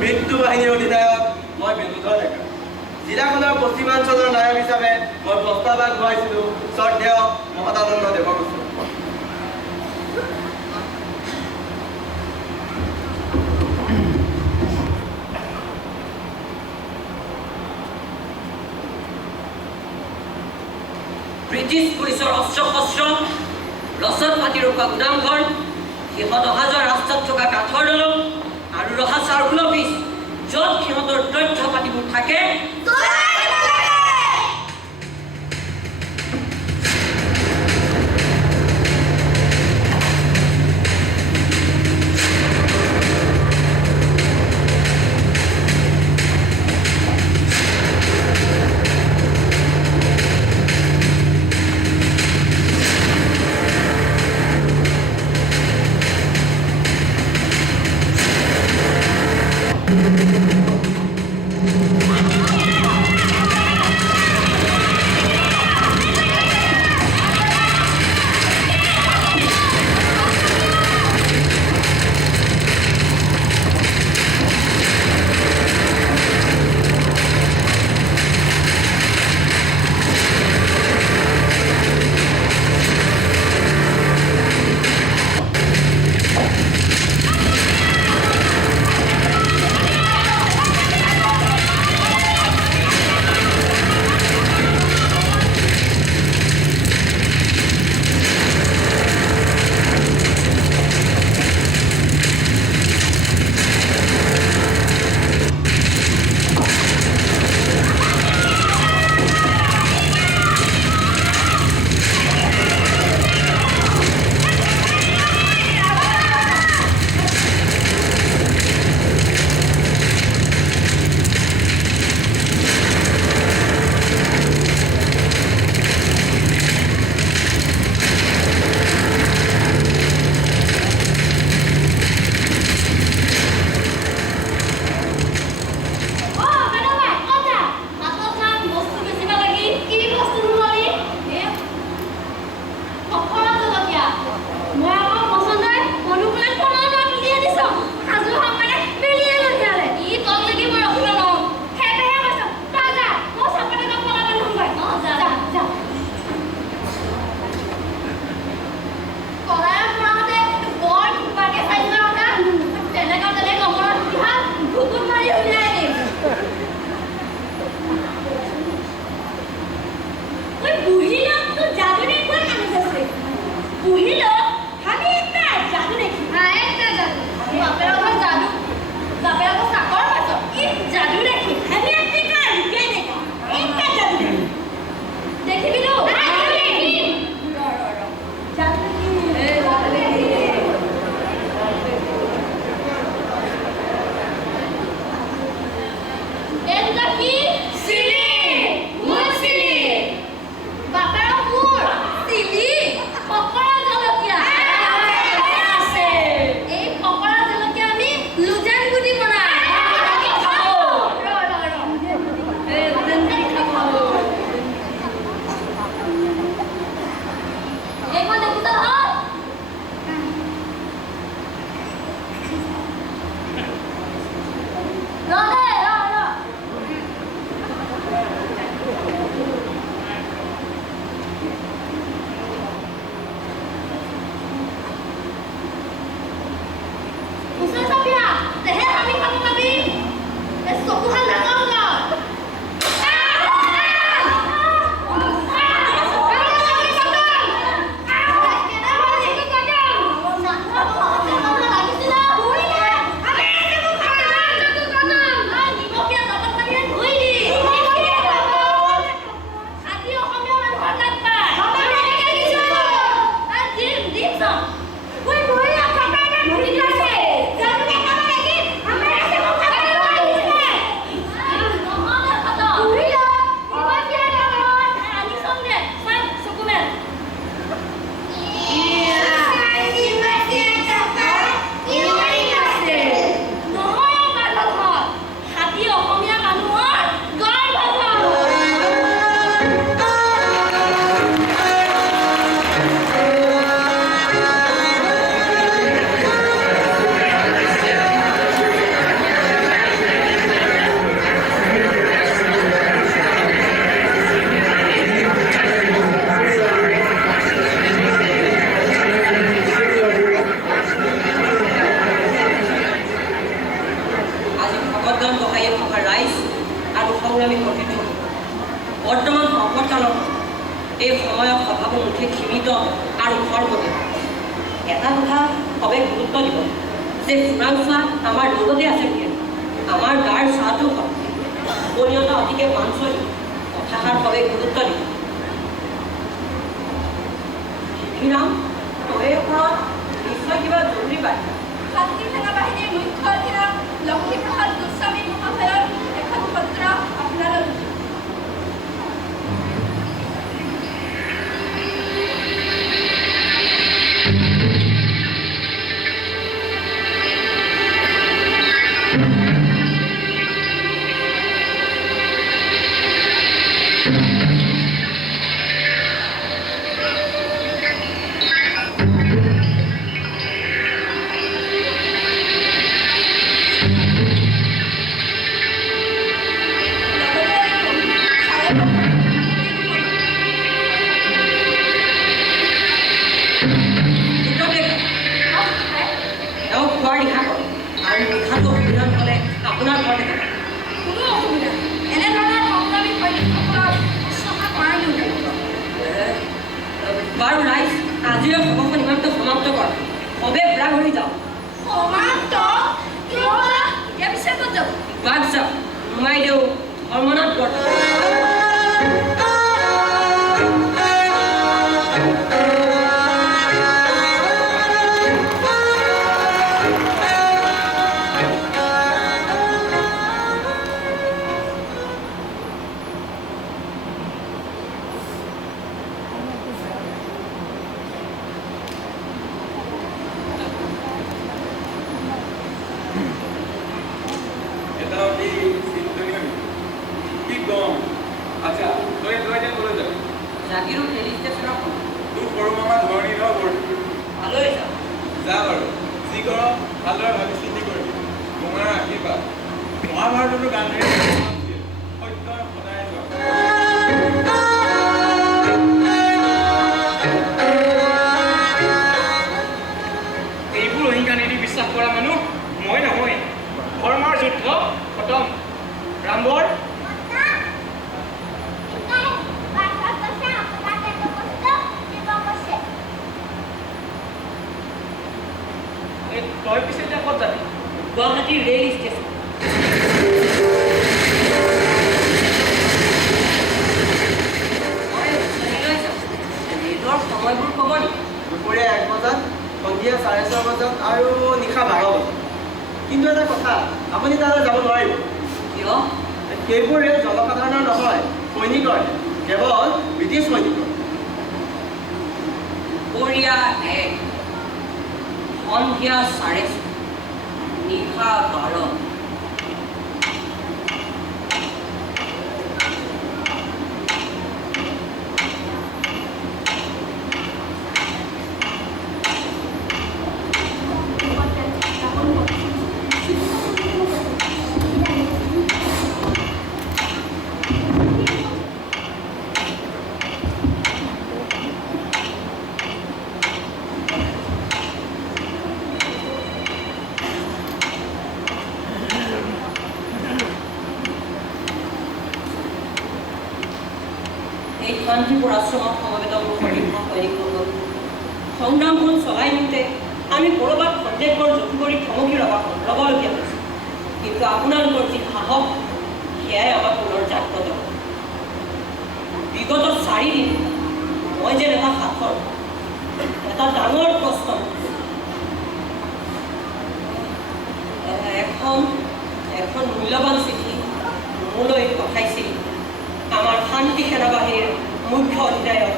মৃত্যু বাহিনীৰ অধিনায়ক মই বিনোধৰ ডেকা। জিলাখনৰ পশ্চিমাঞ্চলৰ নায়ক হিচাপে মই প্ৰস্তাৱ আগবঢ়াইছিলোঁ শ্ৰদ্ধেয় মহতানন্দ দেৱগোস্বামী। ব্ৰিটিছ পুলিচৰ অস্ত্ৰ শস্ত্ৰ ৰচদ পাতি ৰখোৱা গুদামঘৰ সিহঁত অহা যোৱা ৰাস্তাত থকা কাঠৰ দলং আৰু ৰহা চাৰ্কুল অফিচ য'ত সিহঁতৰ তথ্য পাতিবোৰ থাকে সন্তানৰ এই সময়ত সভাবোৰ মুঠে সীমিত আৰু খৰগতি এটা কথা সবে গুৰুত্ব দিব যে চোৰাংচোৱা আমাৰ লগতে আছে বুলি আমাৰ গাৰ চাহটো হয় পৰিণত অতিকে বাঞ্চনী কথাষাৰ সবে গুৰুত্ব দিব শিক্ষিৰাম তই ওপৰত নিশ্চয় কিবা জৰুৰী বাৰ্তা শান্তি সেনা বাহিনীৰ মুখ্য অধিনায়ক লক্ষ্মীপ্ৰসাদ গোস্বামী মহাশয়ৰ এখন পত্ৰ আপোনালৈ আপোনাৰ ঘৰতে কোনো অসুবিধা এনেধৰণৰ সংগ্ৰামী সৈনিকসকলক শুশ্ৰূষা কৰাই নিব বাৰু ৰাইজ আজিৰ সভাখন ইমানটো সমাপ্ত কৰ সবে বুঢ়া ঘূৰি যাওঁ সমাপ্ত এতিয়া পিছে ক'ত যাব বাঘ যাওঁ সোমাই দিওঁ ধৰ্মনাথ বৰ্তমান জাগিৰো ৰেল ষ্টেচনৰ তোৰ সৰু মামা ধৰণী ধৰ ভালৈ যাওঁ যা বাৰু যি কৰ ভালদৰে ভাবি চিন্তি কৰিবি তোমাৰ আশীৰ্বাদ মহাভাৰততো গান্ধীৰ সত্য সদায় এইবোৰ অহিংসা নীতি বিশ্বাস কৰা মানুহ মই নহয় ধৰ্মৰ যুদ্ধ খতম ৰামবৰ তই পিছে এতিয়া ক'ত যাবি গুৱাহাটী ৰেল ষ্টেচন মই ৰেলৰ সময়বোৰ ক'ব নেকি দুপৰীয়া 1 বজাত সন্ধিয়া 6:30 বজাত আৰু নিশা 12 বজাত কিন্তু এটা কথা আপুনি তালৈ যাব নোৱাৰিব কিয় সেইবোৰ ৰেল জনসাধাৰণৰ নহয় সৈনিকৰ কেৱল ব্ৰিটিছ সৈনিকৰ দুপৰীয়া 1 সন্ধিয়া 6:30 নিশা 12 এই শান্তিপুৰ আশ্ৰমত সমবেত মোৰ সৈনিকসকল সংগ্ৰামখন চলাই নিওঁতে আমি ক'ৰবাত সন্দেহৰ জঠি কৰি থমকি ৰ'বলগীয়া হৈছিল কিন্তু আপোনালোকৰ যি সাহস সেয়াই আমাক পুনৰ জাগ্ৰত বিগত 4 দিন মই যেন এটা সাঁথৰ এটা ডাঙৰ প্ৰশ্ন এখন মূল্যৱান চিঠি মোলৈ পঠাইছিল আমাৰ শান্তি সেনা বাহিনীৰ মুখ্য অধিনায়ক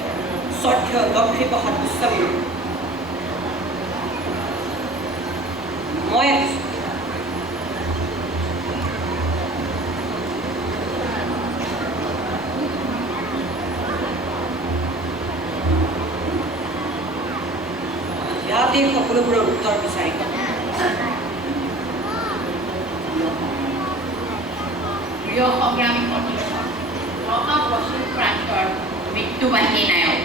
শ্ৰদ্ধেয় লক্ষ্মীপ্ৰসাদ গোস্বামী মই ইয়াতে সকলোবোৰৰ উত্তৰ বিচাৰিম প্ৰিয় সংগ্ৰামী সতীৰ্থ পশ্চিম প্ৰান্তৰ মৃত্যুবাহিনী নায়ক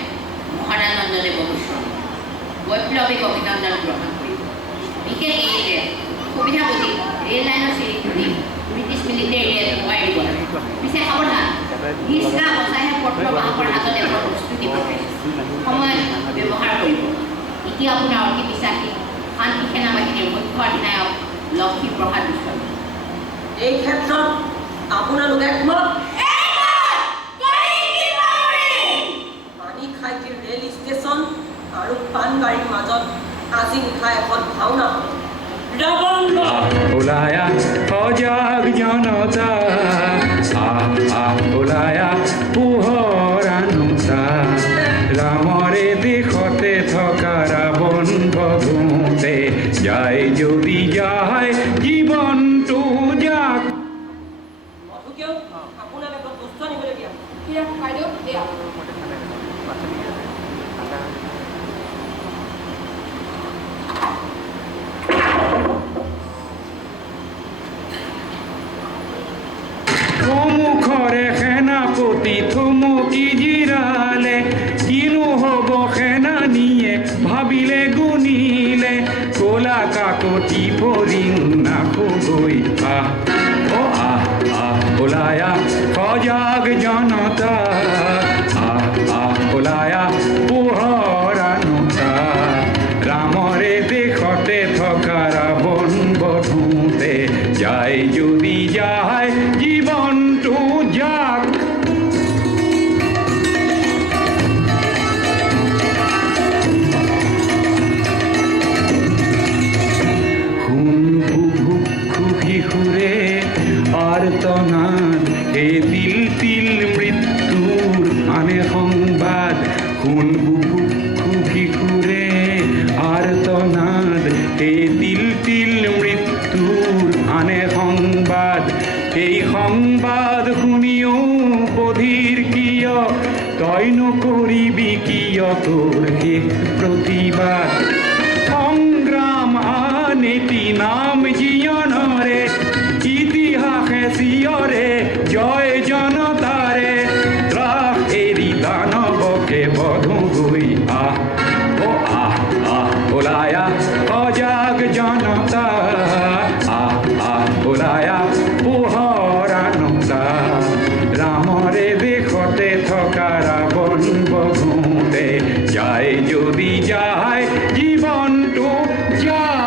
মহাদানন্দনে বহুশ্ৰম বৈপ্লৱিক অভিনন্দন গ্ৰহণ কৰিব বিশেষ এই যে সুবিধা বুজি ৰেল লাইনৰ চিৰি খুলি ব্ৰিটিছ মিলিটেৰীয়ে সোমাই দিব লাগে পিছে সাৱধান নিষ্ঠা বচাইহে পত্ৰবাহকৰ হাতত এখন প্ৰস্তুতি পঠাইছে সময়ত ব্যৱহাৰ কৰিব এতিয়া আপোনাৰ অতি বিশ্বাসী শান্তি সেনাবাহিনীৰ মুখ্য অধিনায়ক লক্ষ্মীপ্ৰসাদ গোস্বামী এই ক্ষেত্ৰত আপোনালোক একমত পানীখাইটিৰ ৰেল ষ্টেচন আৰু পানবাৰীৰ মাজত আজি নিশা এখন ভাওনা হ'ব ৰাৱণ ওলায়া সজাগ জনতা ওলায়া পোহৰানুতা ৰামৰে দেশতে থকা ৰাৱণ বধূতে যায় যদি যায় জীৱনটো যাক মধুকেও আপোনাক এটা বস্তু আনিবলৈ দিয়া কিয় বাইদেউ এয়া মুখৰে সেনাপতি থমকি জিৰালে কিনো হ'ব সেনানীয়ে ভাবিলে গুণিলে কলা কাকতি পৰিং নাখগৈ ওলায়া সজাগ জনতা ওলায়া পোহৰানুতা ৰামৰে দেশতে থকা ৰাৱণ বধূতে যায় যদি যায় জীৱনটো যাক শিশুৰে আৰ্তনাদ এই তিল তিল মৃত্যুৰ আনে সংবাদ শুন বুভুক্ষু শিশুৰে আৰ্তনাদ এই তিল তিল মৃত্যুৰ আনে সংবাদ এই সংবাদ শুনিও বধিৰ কিয় তই নকৰিবি কিয় তোৰ শেষ প্ৰতিবাদ সংগ্ৰাম আনেতি নাম জীয়নৰে ইতিহাসে চিয়ৰে জয় জনতাৰে ত্ৰাস এৰি দানৱকে বধো গৈ ওলায়া সজাগ জনতা ওলায়া পোহৰানুতা ৰামৰে দেশতে থকা ৰাৱণ বধূতে যায় যদি যায় জীৱনটো যায়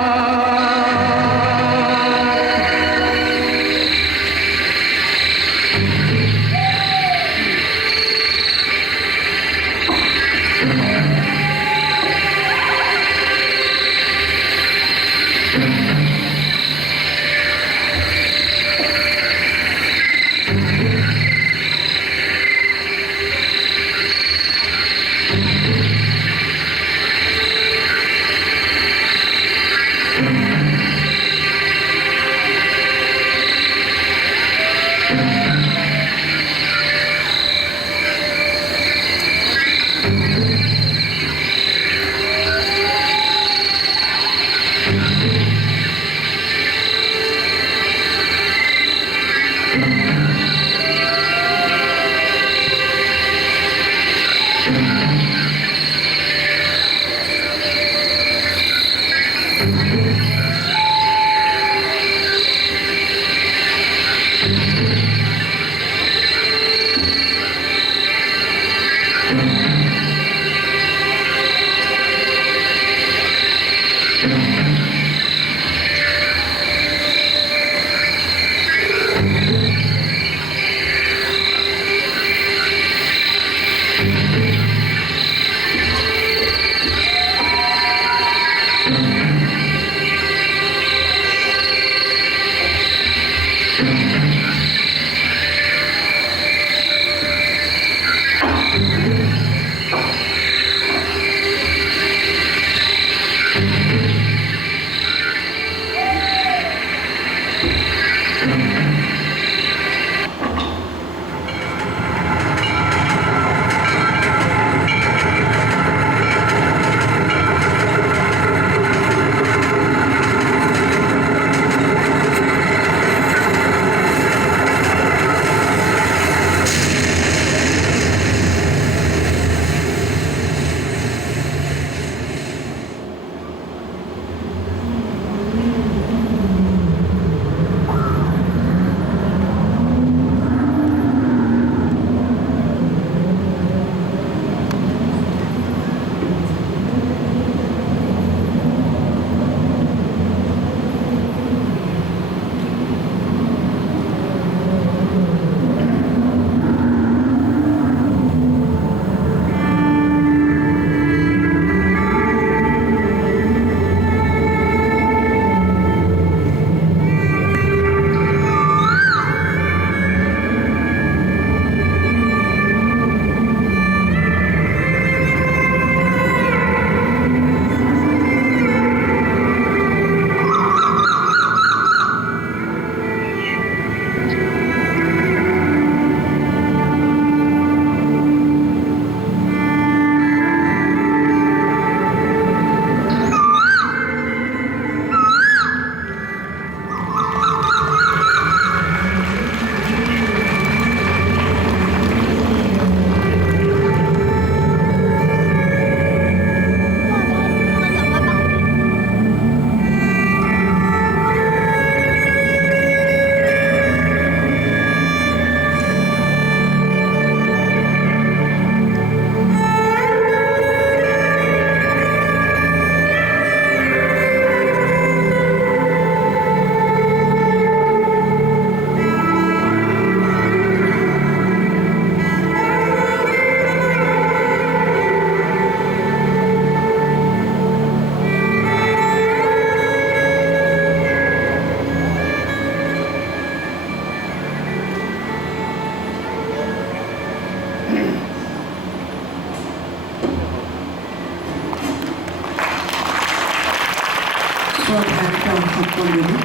জানিলোঁ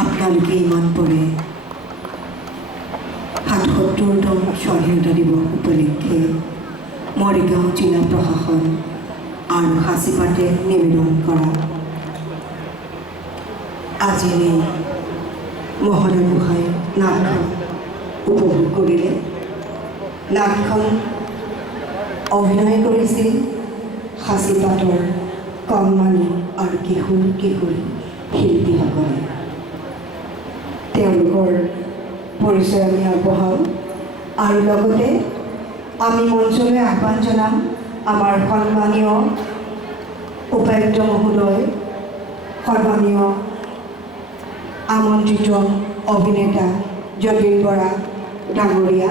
আপোনালোকে ইমান পৰে ৭৭তম স্বাধীনতা দিৱস উপলক্ষে মৰিগাঁও জিলা প্ৰশাসন আৰু সাঁচিপাতে নিবেদন কৰা আজি মহোদয় গোহাঁই নাটখন উপভোগ কৰিলে। নাটখন অভিনয় কৰিছিল সাঁচিপাতৰ কণমানি আৰু কিশোৰ কিশোৰী শিল্পীসকলে। তেওঁলোকৰ পৰিচয় আমি আগবঢ়াওঁ আৰু লগতে আমি মঞ্চলৈ আহ্বান জনাম আমাৰ সন্মানীয় উপায়ুক্ত মহোদয়, সন্মানীয় আমন্ত্ৰিত অভিনেতা যতীন বৰা ডাঙৰীয়া।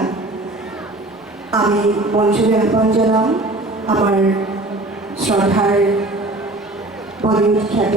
আমি মঞ্চলৈ আহ্বান জনাম আমাৰ শ্ৰদ্ধাৰ বলিউড খ্যাত